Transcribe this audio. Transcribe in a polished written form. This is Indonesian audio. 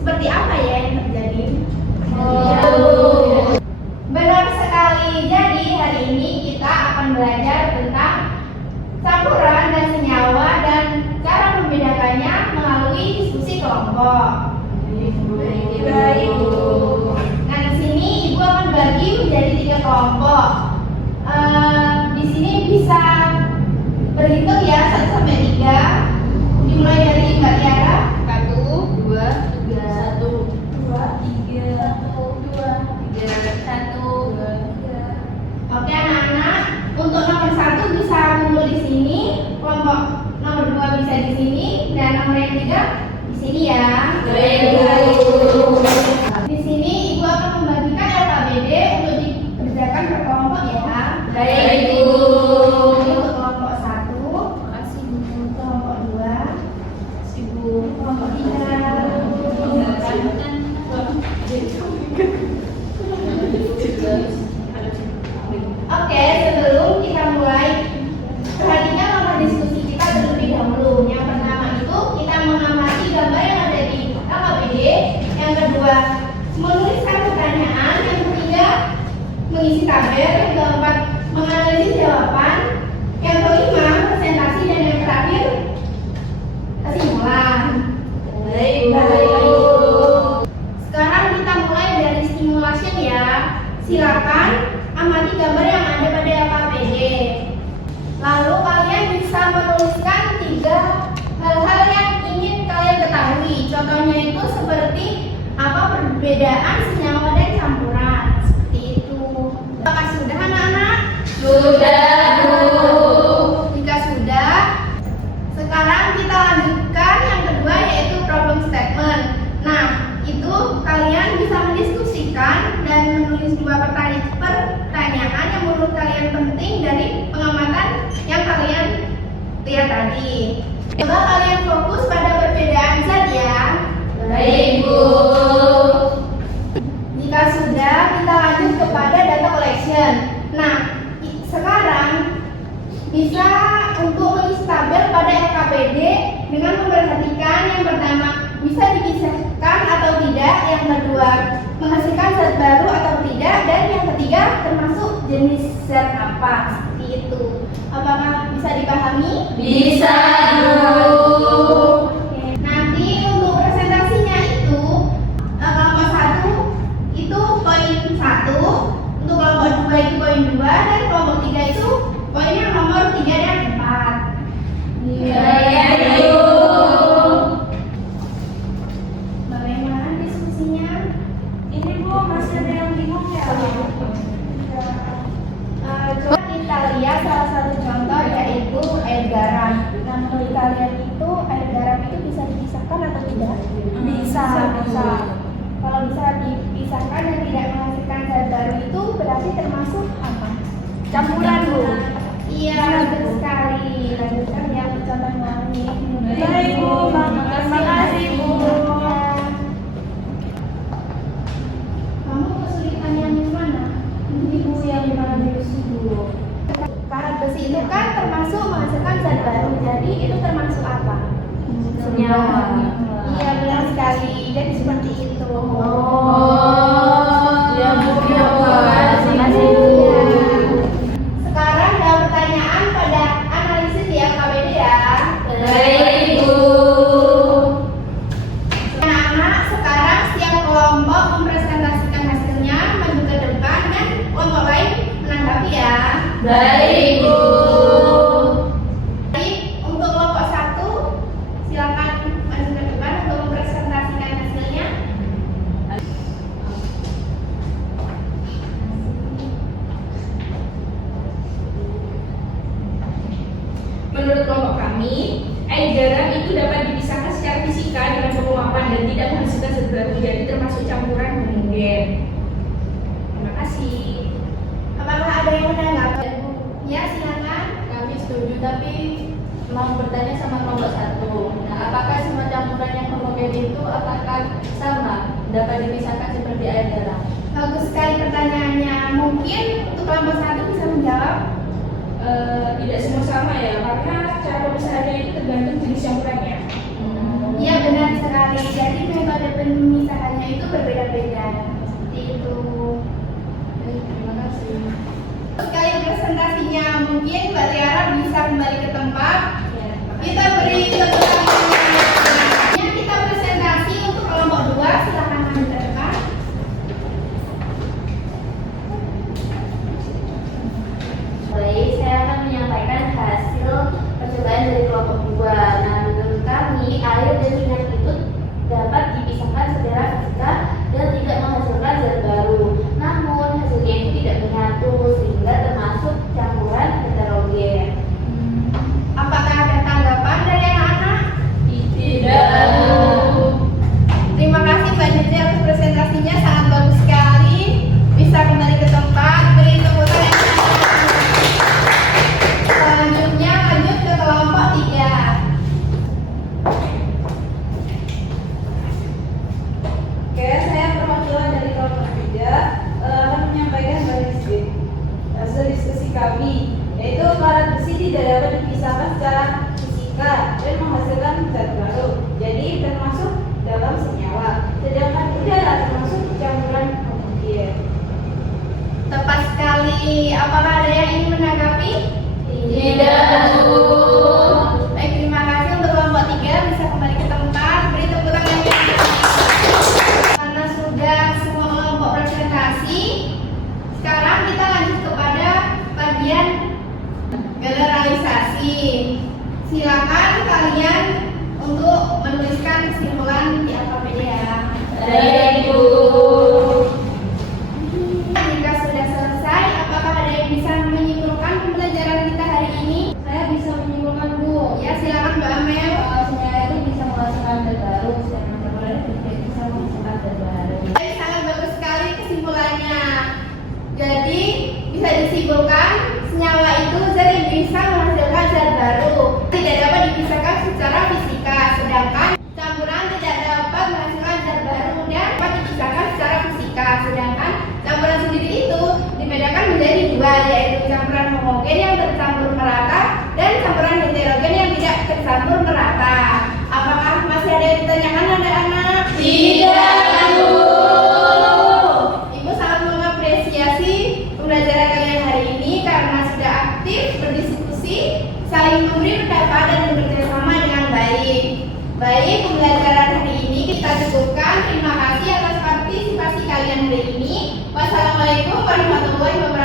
Seperti apa ya yang terjadi? Oh. Benar sekali. Jadi hari ini kita akan belajar tentang campuran dan senyawa dan cara membedakannya melalui diskusi kelompok. Baik, Bu. Nah, di sini Ibu akan bagi menjadi 3 kelompok. Di sini bisa berhitung ya 1 sampai 3. Dimulai dari Mbak Tiara. 1, 2, 3. 1, 2, 3, 1, 2, 3. Oke anak-anak, untuk nomor 1 bisa kumpul di sini, kelompok nomor 2 bisa di sini, dan nomor yang 3 di sini ya. Di sini Ibu akan membagikan LKBD untuk dikerjakan per kelompok ya. Baik, Bu. Untuk kelompok 1, Makasih, Bu. kelompok 2, Makasih, Bu. kelompok 3. Oke, sebelum kita mulai, perhatikan nomor diskusi kita terlebih dahulu. Yang pertama itu kita mengamati gambar yang ada di LKBD. Yang kedua, menuliskan pertanyaan. Yang ketiga, mengisi tabel. Yang keempat, menganalisis jawaban. Yang kelima, presentasi. Dan yang terakhir, kesimpulan. Baik, Sekarang kita mulai dari stimulasi ya. Silakan amati gambar yang ada pada LKPD. Lalu kalian bisa menuliskan 3 hal-hal yang ingin kalian ketahui. Contohnya itu seperti apa perbedaan senyawa dan campuran. Seperti itu. Apakah sudah anak-anak? Sudah, Bu. Jika sudah, sekarang kita lanjutkan yang kedua yaitu problem statement. Nah, itu kalian bisa mendiskusikan dan menulis 2 pertanyaan yang menurut kalian penting dari pengamatan yang kalian lihat tadi. Coba kalian fokus pada perbedaan zat ya. Baik, Bu. Jika sudah, kita lanjut kepada data collection. Nah, sekarang bisa untuk mengisi tabel pada LKPD dengan memperhatikan yang pertama bisa dipisahkan atau tidak, yang kedua menghasilkan zat baru atau tidak, dan yang ketiga termasuk jenis zat apa. Seperti itu. Apakah bisa dipahami? Bisa, Bu. Oke. Nanti untuk presentasinya itu kelompok 1 itu poin 1, untuk kelompok 2 itu poin 2, dan kelompok 3 itu poinnya nomor 3 dan 4. Baik, Bu. Bagaimana diskusinya? Ini, Bu, masih ada yang bingung ya? Coba kita lihat salah satu contoh yaitu air garam. Nah, menurut kalian itu air garam itu bisa dipisahkan atau tidak? Bisa. Kalau bisa dipisahkan dan tidak menghasilkan zat baru itu berarti termasuk apa? Campuran, Bu. Iya, betul sekali. Lanjutkan ya contoh lain. Baik, Bu. Terima kasih, Bu. Kamu kesulitan yang mana? Ibu yang mana besi, Bu? Karat besi itu kan termasuk menghasilkan zat baru. Jadi itu termasuk apa? Senyawa. Iya, benar sekali. Jadi seperti itu. Ya, Bu. Ya, Bu. Terima kasih, Bu. Sekarang ada pertanyaan pada analisis di LKBD ya. Baik, Bu. Anak-anak, sekarang setiap kelompok mempresentasikan hasilnya maju ke depan dan kelompok lain menanggapi ya. Baik, Bu. Jadi untuk kelompok 1 silakan maju ke depan untuk mempresentasikan hasilnya. Menurut kelompok kami, air garam itu dapat dipisahkan secara fisika dengan penguapan dan tidak menghasilkan zat baru, jadi termasuk campuran homogen. Terima kasih. Apakah ada yang menanggapi? Ya, silakan. Kami setuju, tapi mau bertanya sama kelompok 1. Nah, apakah semua campuran yang homogen itu apakah sama dapat dipisahkan seperti air garam? Bagus sekali pertanyaannya. Mungkin untuk kelompok 1 bisa menjawab. Tidak semua sama ya, karena cara pemisahannya itu tergantung jenis campurannya. Iya, benar sekali. sekali. Jadi metode pemisahannya itu berbeda-beda. Seperti itu. Terima kasih. Sekali presentasinya, mungkin Mbak Tiara bisa kembali ke tempat. Ya, Kita beri tepuk tangan. Kita presentasi untuk kelompok 2. Silakan maju ke depan. Baik, saya akan menyampaikan hasil percobaan dari kelompok 2. Nah, menurut kami, air dan minyak itu dapat dipisahkan secara fisika dan tidak menghasilkan zat baru. Namun, hasilnya itu tidak menyatu sehingga termasuk campuran heterogen. Apakah ada tanggapan dari anak-anak? Tidak. Terima kasih Mbak Jujri atas presentasinya, sangat bagus sekali. Bisa kembali ke tempat, beri tepuk tangan. Selanjutnya lanjut ke kelompok 3. Oke, saya perwakilan dari kelompok 3 akan menyampaikan hasil diskusi kami, yaitu karat besi tidak dapat dipisahkan secara fisika dan menghasilkan zat baru, jadi termasuk dalam senyawa, sedangkan udara termasuk campuran homogen. Tepat sekali. Apakah ada yang ingin menanggapi? Tidak, Bu. Baik, terima kasih untuk kelompok 3 bisa kembali ke tempat. Beri tepuk tangan yang keras. Karena sudah semua kelompok presentasi, sekarang kita lanjut kepada bagian generalisasi. Silakan kalian untuk menuliskan kesimpulan di AKPD ya. Baik, Bu. Jika sudah selesai, apakah ada yang bisa menyimpulkan pembelajaran kita hari ini? Saya bisa menyimpulkan, Bu. Ya, silakan Mbak Amel. Senyawa itu bisa menghasilkan zat baru, sedangkan campuran itu tidak bisa menghasilkan zat baru. Baik, sangat bagus sekali kesimpulannya. Jadi bisa disimpulkan senyawa itu zat yang bisa menghasilkan zat baru, tidak dapat dipisahkan secara fisika, sedangkan campuran tidak dapat menghasilkan zat baru dan dapat dipisahkan secara fisika, sedangkan campuran sendiri itu dibedakan menjadi 2, yaitu campuran homogen yang tercampur merata dan campuran heterogen yang tidak tercampur merata. Apakah masih ada yang ditanyakan anak-anak? Tidak, Bu. Ibu sangat mengapresiasi pembelajaran kalian hari ini karena sudah aktif berdiskusi, saling memberi pendapat dan bekerja sama dengan baik. Baik, pembelajaran hari ini kita cukupkan. Terima kasih atas partisipasi kalian hari ini. Wassalamualaikum warahmatullahi wabarakatuh.